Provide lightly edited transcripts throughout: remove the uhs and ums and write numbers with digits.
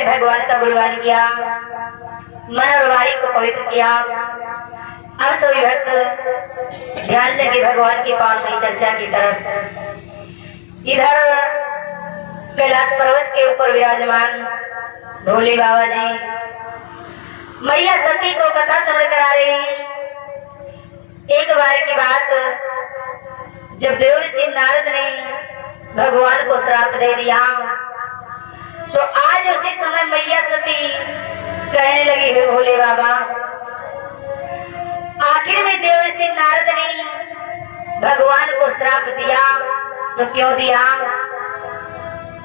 में भगवान का गुणगान किया, मन और वाणी को पवित्र किया। अब सभी भक्त ध्यान लगे भगवान की पावन चर्चा की तरफ। इधर कैलाश पर्वत के ऊपर विराजमान भोले बाबा जी मैया सती को कथा सुन कर आ रही हैं। एक बार की बात, जब देवर्षि नारद ने भगवान को श्राप दे दिया, तो आज उसी समय मैया सती कहने लगी है भोले बाबा। आखिर में देवर्षि नारद ने भगवान को श्राप दिया, तो क्यों दिया?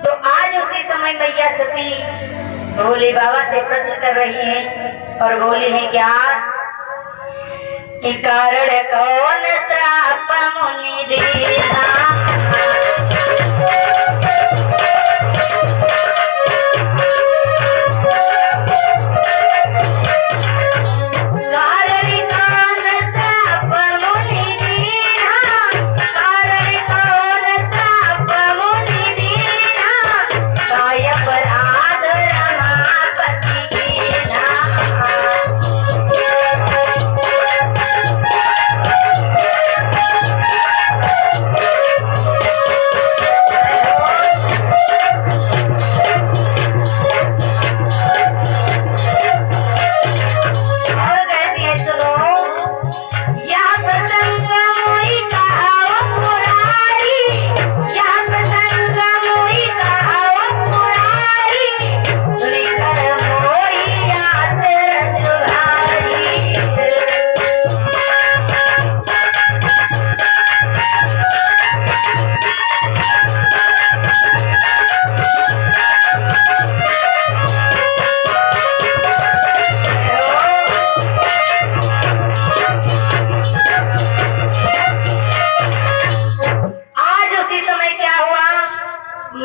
तो आज उसी समय मैया सती भोले बाबा से प्रश्न कर रही हैं और बोली है क्या कि कारण कौन श्राप मुनि दीना।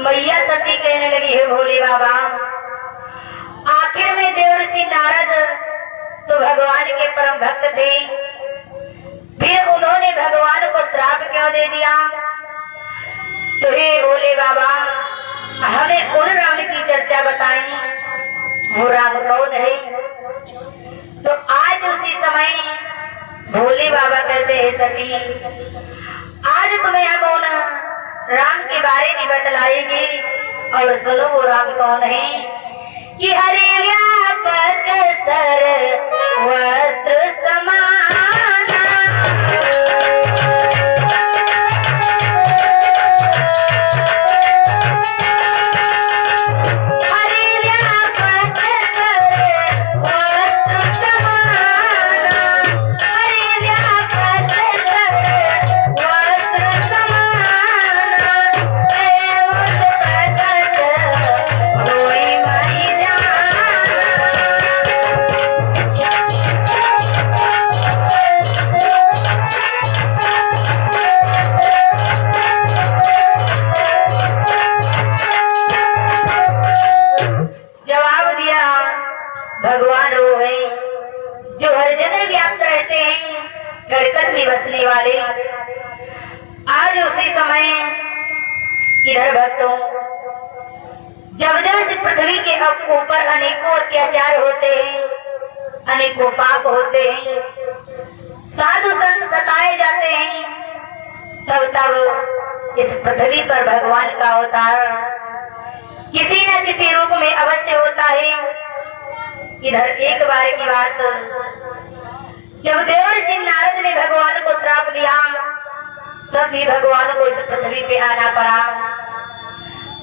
मैया सती कहने लगी है भोले बाबा। आखिर में देवर्षि नारद तो भगवान के परम भक्त थे, फिर उन्होंने भगवान को श्राप क्यों दे दिया? तो हे भोले बाबा, हमें उन राम की चर्चा बताई, वो राम कौन है? तो आज उसी समय भोले बाबा कहते हैं सती, आज तुम्हें हम उन राम के बारे में बतलाएंगे और सुनो वो राम कौन है कि हरे व्यापक सर वस्त्र समान। बसने वाले। आज उसी समय इधर भक्तों, जब जब पृथ्वी के ऊपर अनेकों अत्याचार होते हैं, अनेकों पाप होते हैं, साधु संत सताए जाते हैं, तब तब इस पृथ्वी पर भगवान का अवतार किसी न किसी रूप में अवश्य होता है। इधर एक बार की बात, जब देवर्षि नारद ने भगवान को श्राप दिया, तभी भगवान को इस पृथ्वी पे आना पड़ा।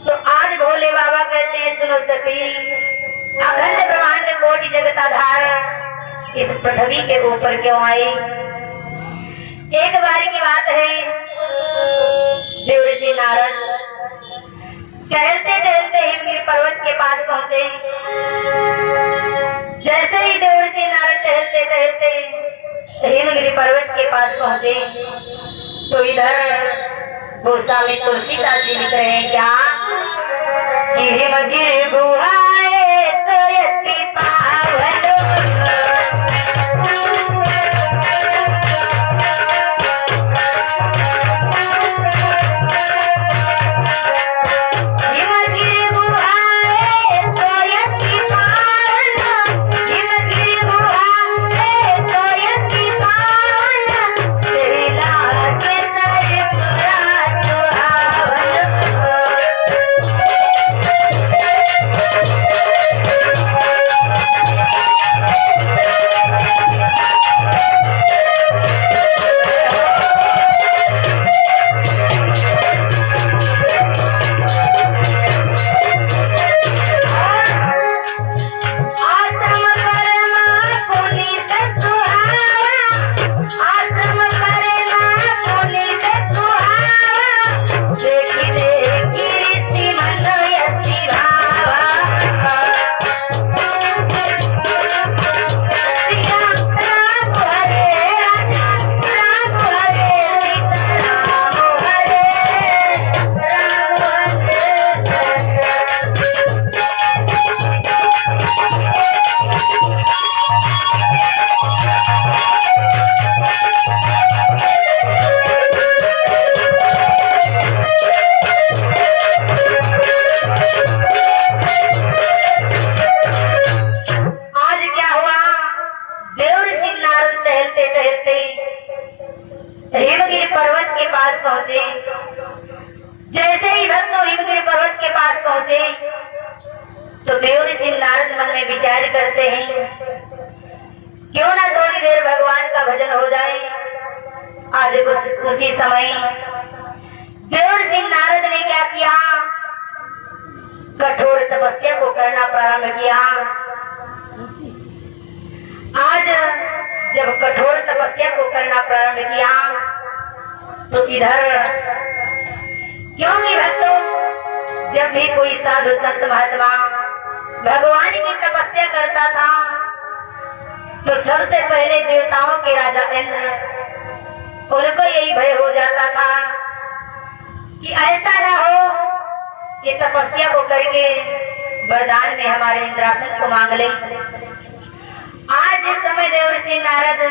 तो आज भोले बाबा कहते हैं सुनो सती, अखंड ब्रह्मांड कोटि जगत आधार इस पृथ्वी के ऊपर क्यों आई? एक बार की बात है, देवर्षि नारद टहलते टहलते हिमगिरी पर्वत के पास पहुंचे। जैसे ही देवर्षि नारद टहलते टहलते हिमगिरी पर्वत के पास पहुंचे, तो इधर गोस्वामी तुलसीदास जी लिख रहे हैं क्या कि हिमगिरी गुहाए तो यति पावन, हिमगिरी गुहाए तो यति विचार करते हैं क्यों ना थोड़ी देर भगवान का भजन हो जाए। आज उसी समय देवर सिंह नारद ने क्या किया, कठोर तपस्या को करना प्रारंभ किया। आज जब कठोर तपस्या को करना प्रारंभ किया तो इधर क्योंकि भक्तों जब भी कोई साधु संत महात्मा भगवान की तपस्या करता था तो सबसे पहले देवताओं के राजा इंद्र, उनको यही भय हो जाता था कि ऐसा ना हो कि तपस्या को करके वरदान में हमारे इंद्रासन को मांग ले। आज इस समय देवर्षि नारद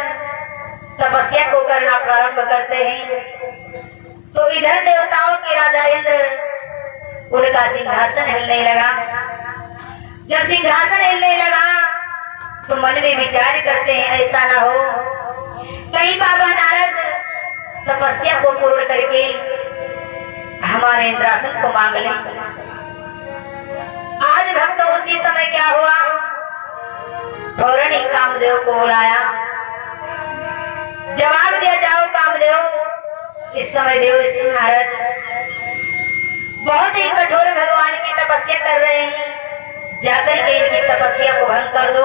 तपस्या को करना प्रारंभ करते हैं तो इधर देवताओं के राजा इंद्र, उनका सिंहासन हिलने लगा। जब सिंहासन हिलने लगा तो मन में विचार करते हैं ऐसा ना हो कहीं बाबा नारद तपस्या को पूर्ण करके हमारे इंद्रासन को मांग ले। आज भक्तों उसी समय क्या हुआ, फौरन ही कामदेव को बुलाया, जवाब दिया जाओ कामदेव। इस समय देवर्षि नारद बहुत ही कठोर भगवान की तपस्या कर रहे हैं, जाकर के इनकी तपस्या को भंग कर दो।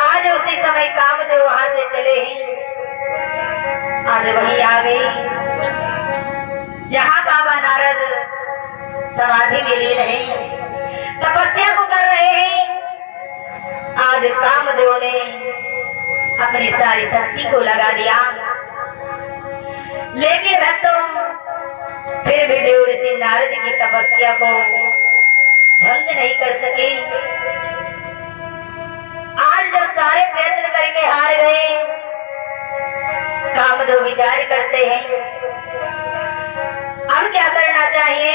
आज उसी समय कामदेव वहां से चले हैं, आज वही आ गई जहां बाबा नारद समाधि में ले रहे तपस्या को कर रहे हैं। आज कामदेव ने अपनी सारी शक्ति को लगा दिया, लेकिन भक्तों फिर भी देवर्षि नारद की तपस्या को भंग नहीं कर सके। आज जब सारे प्रयत्न करके हार गए, कामदेव विचार करते हैं अब क्या करना चाहिए।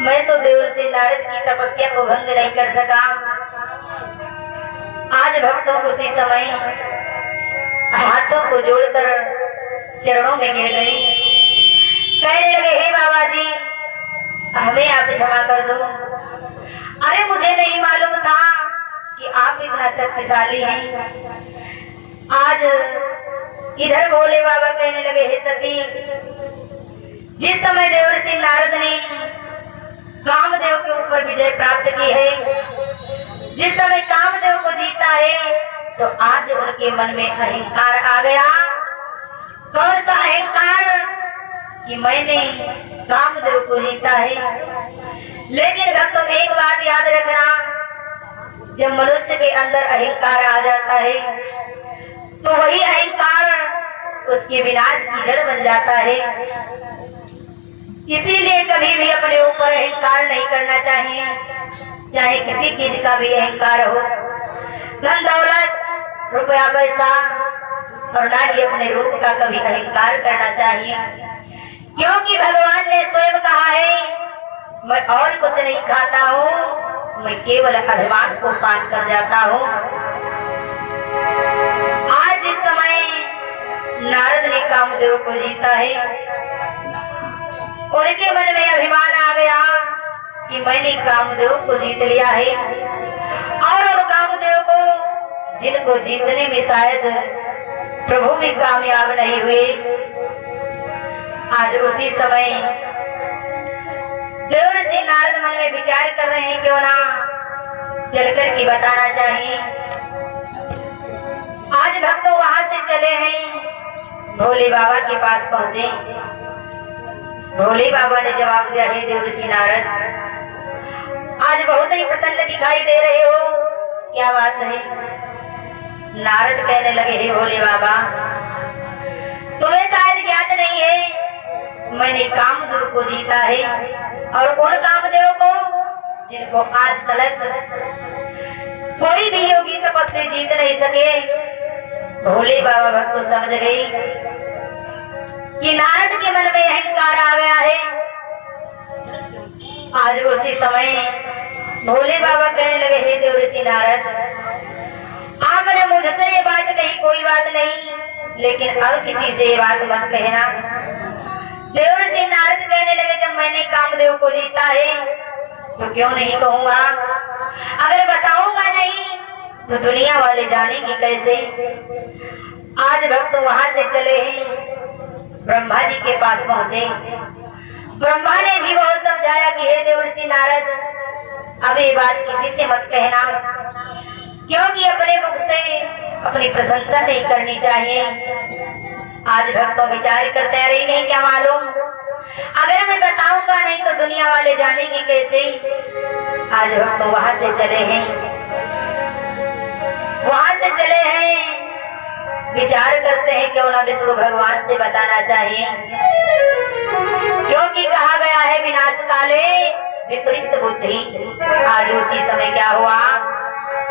मैं तो देवर्षि नारद की तपस्या को भंग नहीं कर सका। आज भक्तों उसी समय हाथों को जोड़कर चरणों में गिर गए, कहने लगे हे बाबा जी हमें आप क्षमा कर दो। अरे मुझे नहीं मालूम था कि आप इतना शक्तिशाली हैं। आज इधर भोले बाबा कहने लगे हे सती, जिस समय देवर्षि नारद ने कामदेव के ऊपर विजय प्राप्त की है, जिस समय कामदेव को जीता है, तो आज उनके मन में अहंकार आ गया। कौन सा अहंकार कि मैंने कामदेव को जीता है। लेकिन भक्तों एक बात याद रखना, जब मनुष्य के अंदर अहंकार आ जाता है तो वही अहंकार उसके विनाश की जड़ बन जाता है। इसीलिए कभी भी अपने ऊपर अहंकार नहीं करना चाहिए, चाहे किसी चीज का भी अहंकार हो, धन दौलत रुपया पैसा, और ना ही अपने रूप का कभी अहंकार करना चाहिए, क्योंकि भगवान ने स्वयं कहा है मैं और कुछ नहीं खाता हूँ, मैं केवल अभिमान को पान कर जाता हूँ। आज इस समय नारद ने कामदेव को जीता है, उनके मन में अभिमान आ गया कि मैंने कामदेव को जीत लिया है। और उन कामदेव को जिनको जीतने में शायद प्रभु भी कामयाब नहीं हुए, आज उसी समय देवर्षि नारद मन में विचार कर रहे हैं क्यों ना चलकर के बताना चाहिए। आज भक्तों वहां से चले हैं, भोले बाबा के पास पहुंचे। भोले बाबा ने जवाब दिया हे देवर्षि नारद, आज बहुत ही प्रसन्न दिखाई दे रहे हो, क्या बात है। नारद कहने लगे हे भोले बाबा, तुम्हें शायद ज्ञात नहीं है मैंने कामदेव को जीता है। और कौन कामदेव को, जिनको आज तक कोई भी योगी तपस्या जीत नहीं सके। भोले बाबा भक्त समझ गए कि नारद के मन में अहंकार आ गया है। आज उसी समय भोले बाबा कहने लगे हे देवर्षि नारद, आपने मुझसे ये बात कही कोई बात नहीं, लेकिन अब किसी से ये बात मत कहना। देवर्षि नारद कहने लगे जब मैंने कामदेव को जीता है तो क्यों नहीं कहूंगा। तो दुनिया वाले जानेंगे कैसे। आज भक्त वहां से चले हैं, ब्रह्मा जी के पास पहुंचे। ब्रह्मा ने भी बहुत समझाया कि हे देवर्षि नारद, अब ये बात किसी से मत कहना, क्योंकि अपने मुख से अपनी प्रशंसा नहीं करनी चाहिए। आज भक्तों विचार करते हैं, अरे नहीं क्या मालूम, अगर मैं बताऊंगा नहीं तो दुनिया वाले जानेंगे कैसे। आज भक्त वहां से चले हैं, विचार करते हैं क्यों ना विष्णु भगवान से बताना चाहिए, क्योंकि कहा गया है विनाश काले विपरीत बुद्धि। आज उसी समय क्या हुआ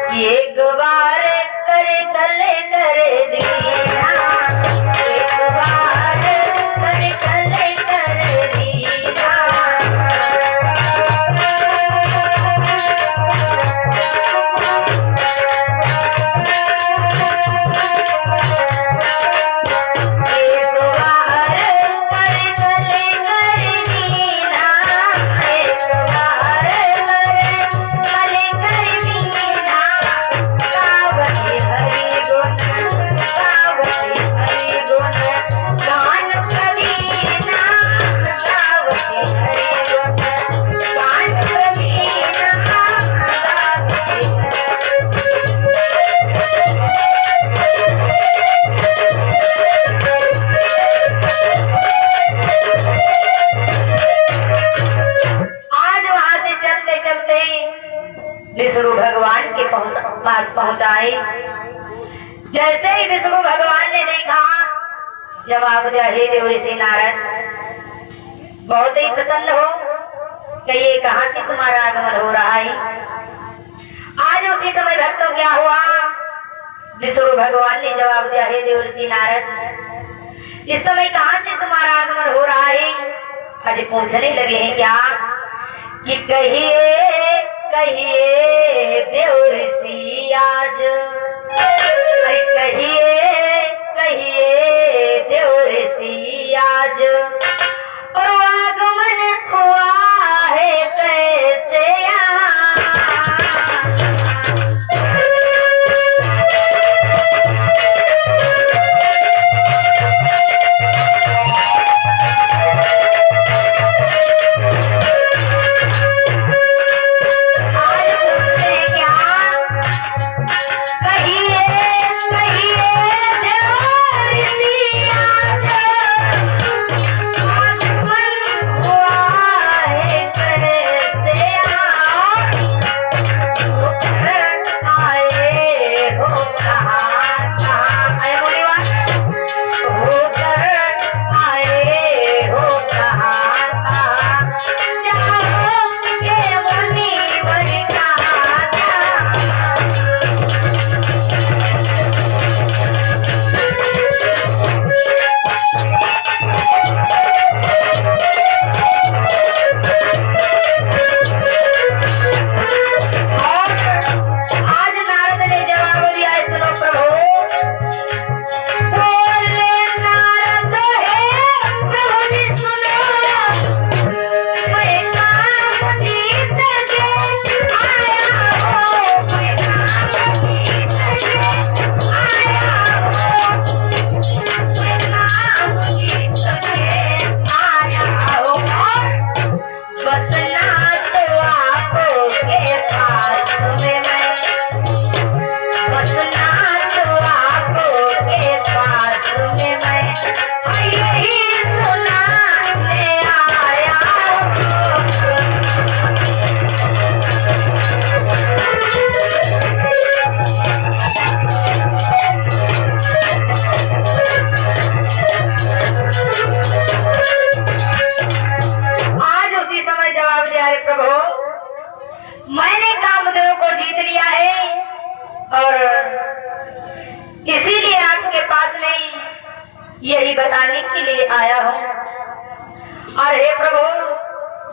कि एक बार करे चले करे दीना, एक बार करे चले करे दीना। विष्णु भगवान के पास पहुंचाए। जैसे ही विष्णु भगवान ने देखा, जवाब दिया, हे देवर्षि नारद, बहुत ही प्रसन्न हो कि ये कहां से तुम्हारा आगमन हो रहा है। आज उसी समय भक्तों क्या हुआ, विष्णु भगवान ने जवाब दिया, हे देवर्षि नारद, इस समय कहां से तुम्हारा आगमन हो रहा है। आज पूछने लगे हैं क्या कि कहिए कहिए देवर्षि आज, कहिए कहिए देवर्षि आज, और आगमन हुआ है कैसे यही बताने के लिए आया हूँ। और हे प्रभु,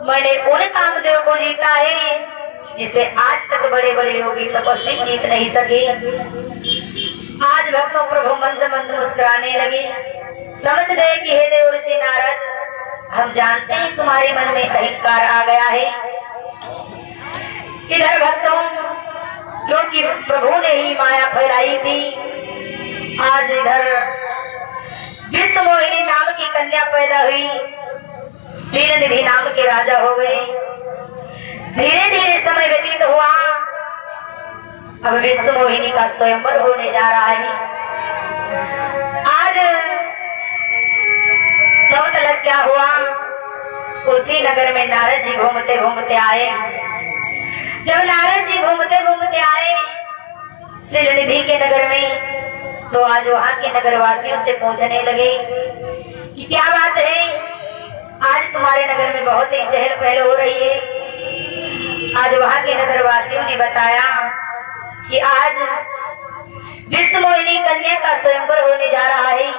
मैंने उन कामदेव को जीता है जिसे आज तक बड़े बड़े योगी तपस्वी जीत नहीं सके। आज भक्तों प्रभु मंद मंद मुस्कुराने लगे, समझ गए कि हे देवर्षि नारद, हम जानते हैं तुम्हारे मन में अहंकार आ गया है। इधर भक्तों, क्योंकि शिव प्रभु ने ही माया फैलाई थी। आज इधर विश्व मोहिनी नाम की कन्या पैदा हुई, शीलनिधि नाम के राजा हो गए। धीरे धीरे समय व्यतीत हुआ, अब विश्व मोहिनी का स्वयंवर होने जा रहा है। आज तब तक क्या हुआ, उसी नगर में नारद जी घूमते घूमते आए। जब नारद जी घूमते घूमते आए शीलनिधि के नगर में, तो आज वहां के नगरवासियों से पूछने लगे कि क्या बात है, आज तुम्हारे नगर में बहुत ही चहल पहल हो रही है। आज वहां के नगरवासियों ने बताया कि आज विश्व मोहिनी कन्या का स्वयंवर होने जा रहा है।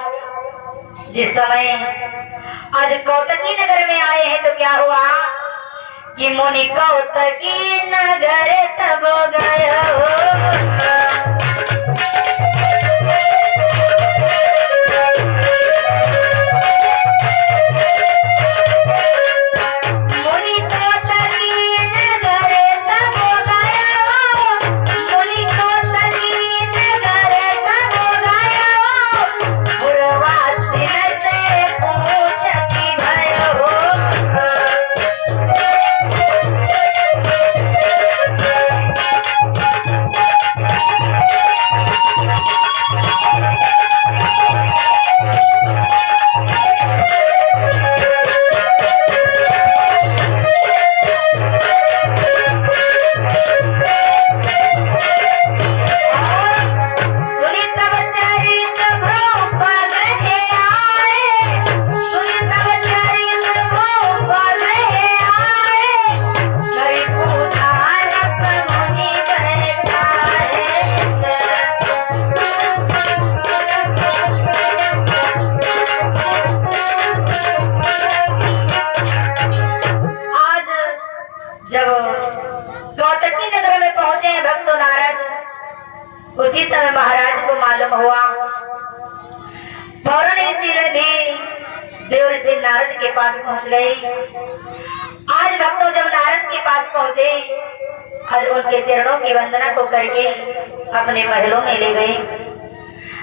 जिस समय आज कौतकी नगर में आए हैं तो क्या हुआ कि मुनि कौतकी नगर तब गए हो। उसी समय महाराज को मालूम हुआ, फौरन ही शीलनिधि देवऋषि नारद के पास पहुंच गए। आज भक्तों जब नारद के पास पहुंचे, आज उनके चरणों की वंदना को करके अपने महलों में ले गए।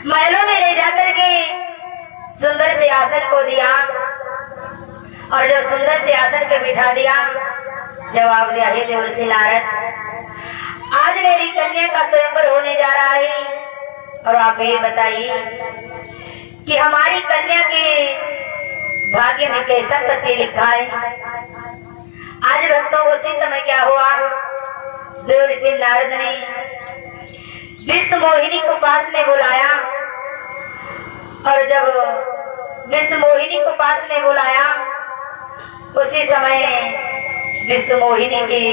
महलों में ले जाकर के सुंदर से आसन को दिया, और जब सुंदर से आसन पे बिठा दिया, जवाब दिया, हे देवऋषि नारद, आज मेरी कन्या का स्वयंवर होने जा रहा है, और आप ये बताइए कि हमारी कन्या के भाग्य में कैसा पति लिखा है। आज भक्तों उसी समय क्या हुआ, देवऋषि नारद ने विश्व मोहिनी को पास में बुलाया, और जब विश्व मोहिनी को पास में बुलाया, उसी समय विश्व मोहिनी की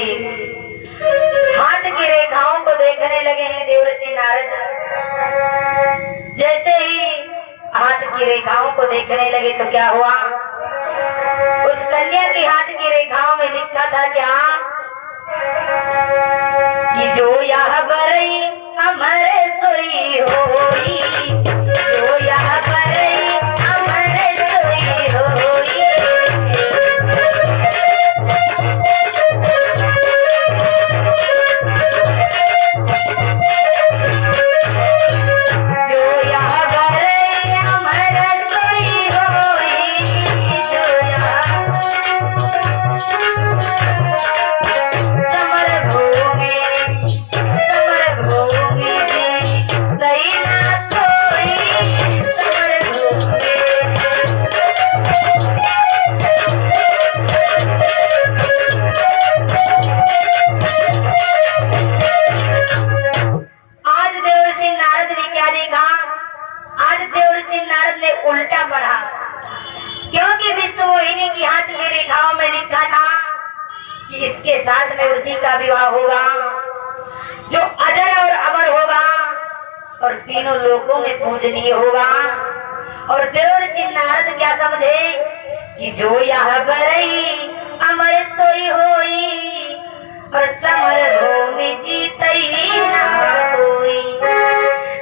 हाथ की रेखाओं को देखने लगे हैं देवऋषि नारद। जैसे ही हाथ की रेखाओं को देखने लगे तो क्या हुआ, उस कन्या की हाथ की रेखाओं में लिखा था क्या कि जो यह बरई अमर सोई होई, जो यह बरई अमर सोई होई। उल्टा पढ़ा, क्योंकि विश्व मोहिनी की हाथ की रेखाओं में लिखा था कि इसके साथ में उसी का विवाह होगा जो अजर और अमर होगा और तीनों लोकों में पूजनीय होगा। और देवऋषि नारद क्या समझे कि जो यह बरई अमर सोई होई, और समर भूमि जीतई ना कोई।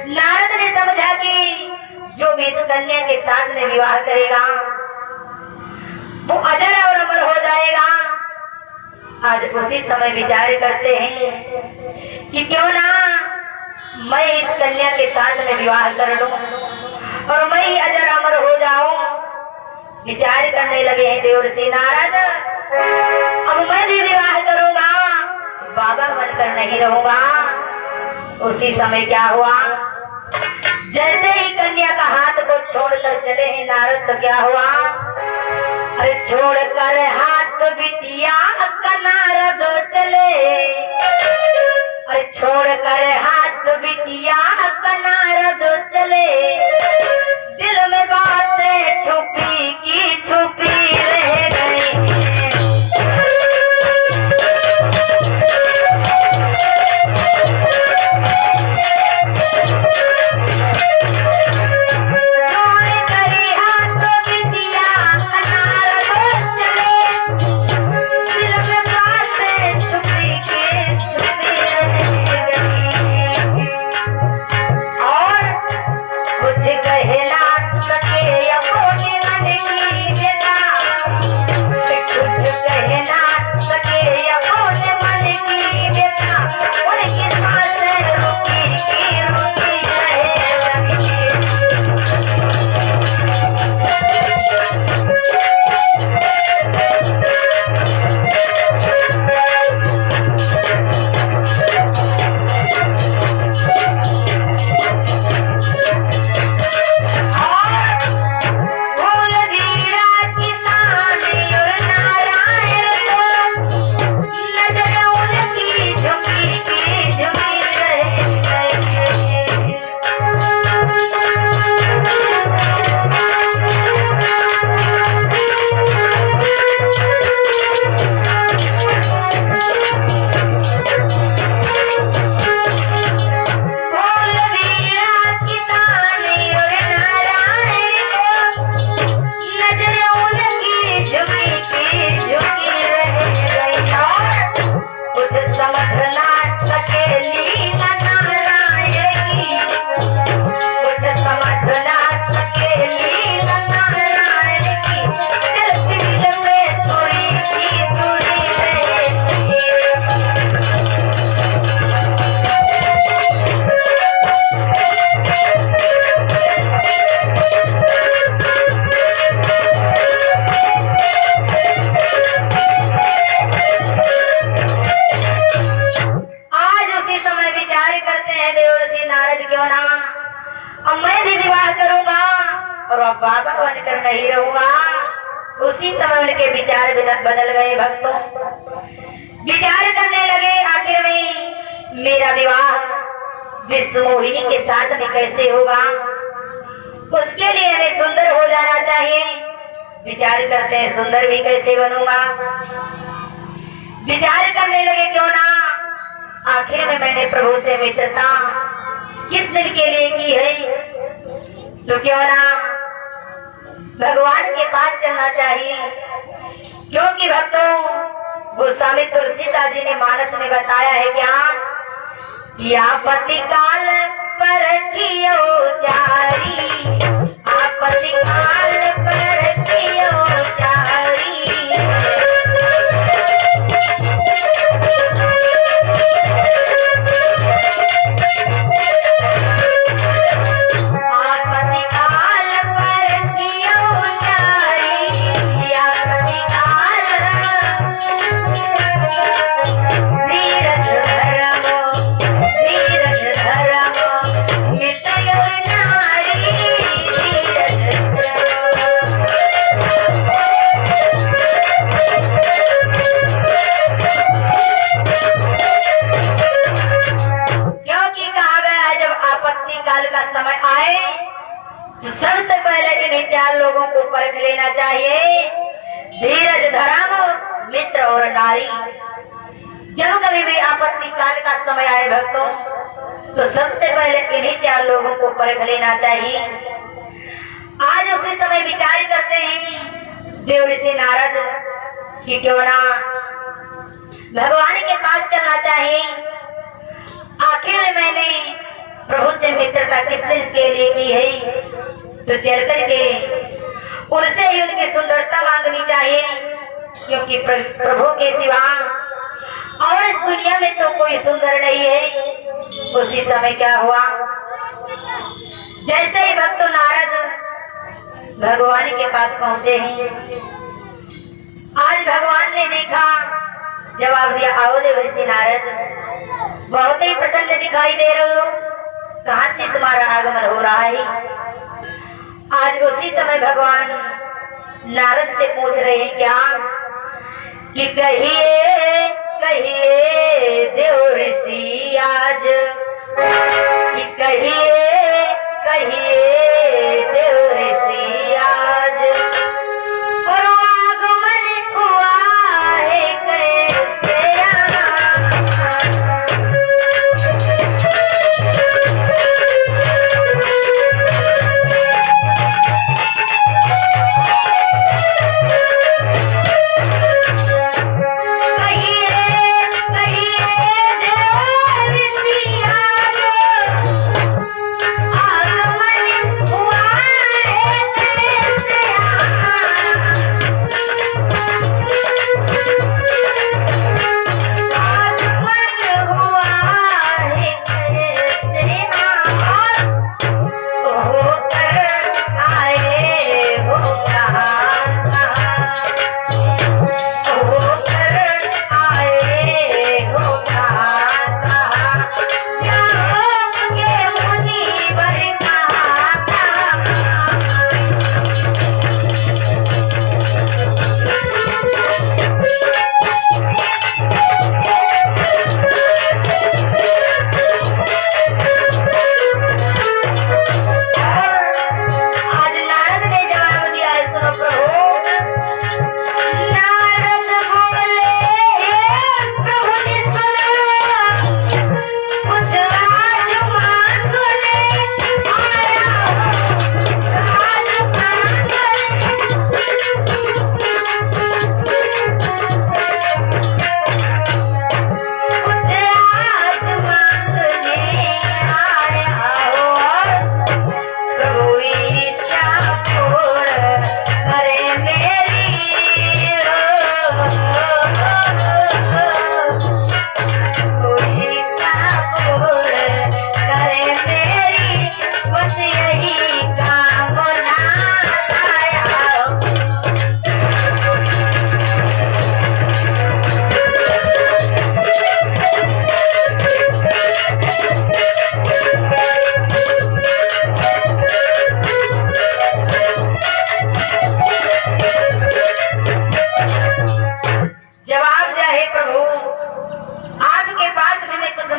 नारद ने समझा कि जो भी इस कन्या के साथ में विवाह करेगा वो अजर और अमर हो जाएगा। आज उसी समय विचार करते हैं कि क्यों ना मैं इस कन्या के साथ में विवाह कर लूं और मैं ही अजर अमर हो जाऊं। विचार करने लगे हैं देवर्षि नारद, अब मैं भी विवाह करूंगा, बाबा बनकर नहीं रहूंगा। उसी समय क्या हुआ, जैसे ही कन्या का हाथ को छोड़कर चले हैं नारद तो क्या हुआ, अरे छोड़कर हाथ बिटिया का नारद चले, अरे छोड़कर हाथ बिटिया का नारद चले, दिल में बातें छुपी की छुपी रह गई। बाबा बनकर नहीं रहूंगा। उसी समय उनके विचार बदल गए। भक्तों विचार करने लगे, आखिर में मेरा विवाह विश्व मोहिनी के साथ में कैसे होगा, उसके लिए हमें सुंदर हो जाना चाहिए। विचार करते हैं सुंदर भी कैसे बनूंगा। विचार करने लगे क्यों ना आखिर में मैंने प्रभु से मित्रता किस दिल के लिए की है, तो क्यों ना भगवान के पास चलना चाहिए। क्योंकि भक्तों गोस्वामी तुलसीदास जी ने मानस में बताया है क्या कि आपत्ति काल पर कियो चारी, आपत्ति काल पर कियो चारी। सबसे पहले इन्हीं चार लोगों को परख लेना चाहिए, धीरज, धर्म, मित्र और नारी। जब कभी भी आपत्ति काल का समय आए भक्तों, तो सबसे पहले इन्हीं चार लोगों को परख लेना चाहिए। आज उसी समय विचार करते हैं देवर्षि नारद कि क्यों ना भगवान के पास चलना चाहिए। आखिर में मैंने प्रभु से मित्रता किस के लिए की है, तो चल करके उनसे ही उनकी सुंदरता मांगनी चाहिए। क्योंकि प्रभु के सिवा और इस दुनिया में तो कोई सुंदर नहीं है। उसी समय क्या हुआ, जैसे ही भक्त नारद भगवान के पास पहुंचे हैं, आज भगवान ने देखा, जवाब दिया, आओ देवर्षि नारद, बहुत ही प्रसन्न दिखाई दे रहे हो, कहां से तुम्हारा आगमन हो रहा है। आज उसी समय भगवान नारद से पूछ रहे हैं क्या, कि कहिए कहिए देवर्षि आज, कि कहिए कहिए देवर्षि आज, और आगमन हुआ है कैसे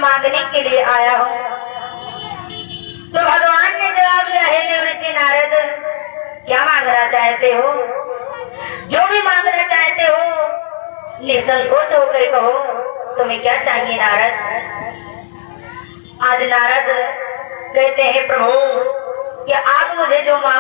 मांगने के लिए आया हूँ। तो भगवान ने जवाब दिया, हे देवर्षि नारद, क्या मांगना चाहते हो? जो भी मांगना चाहते हो निसंकोच होकर कहो, तुम्हें क्या चाहिए नारद? आज नारद कहते हैं, प्रभु कि आप मुझे जो मांग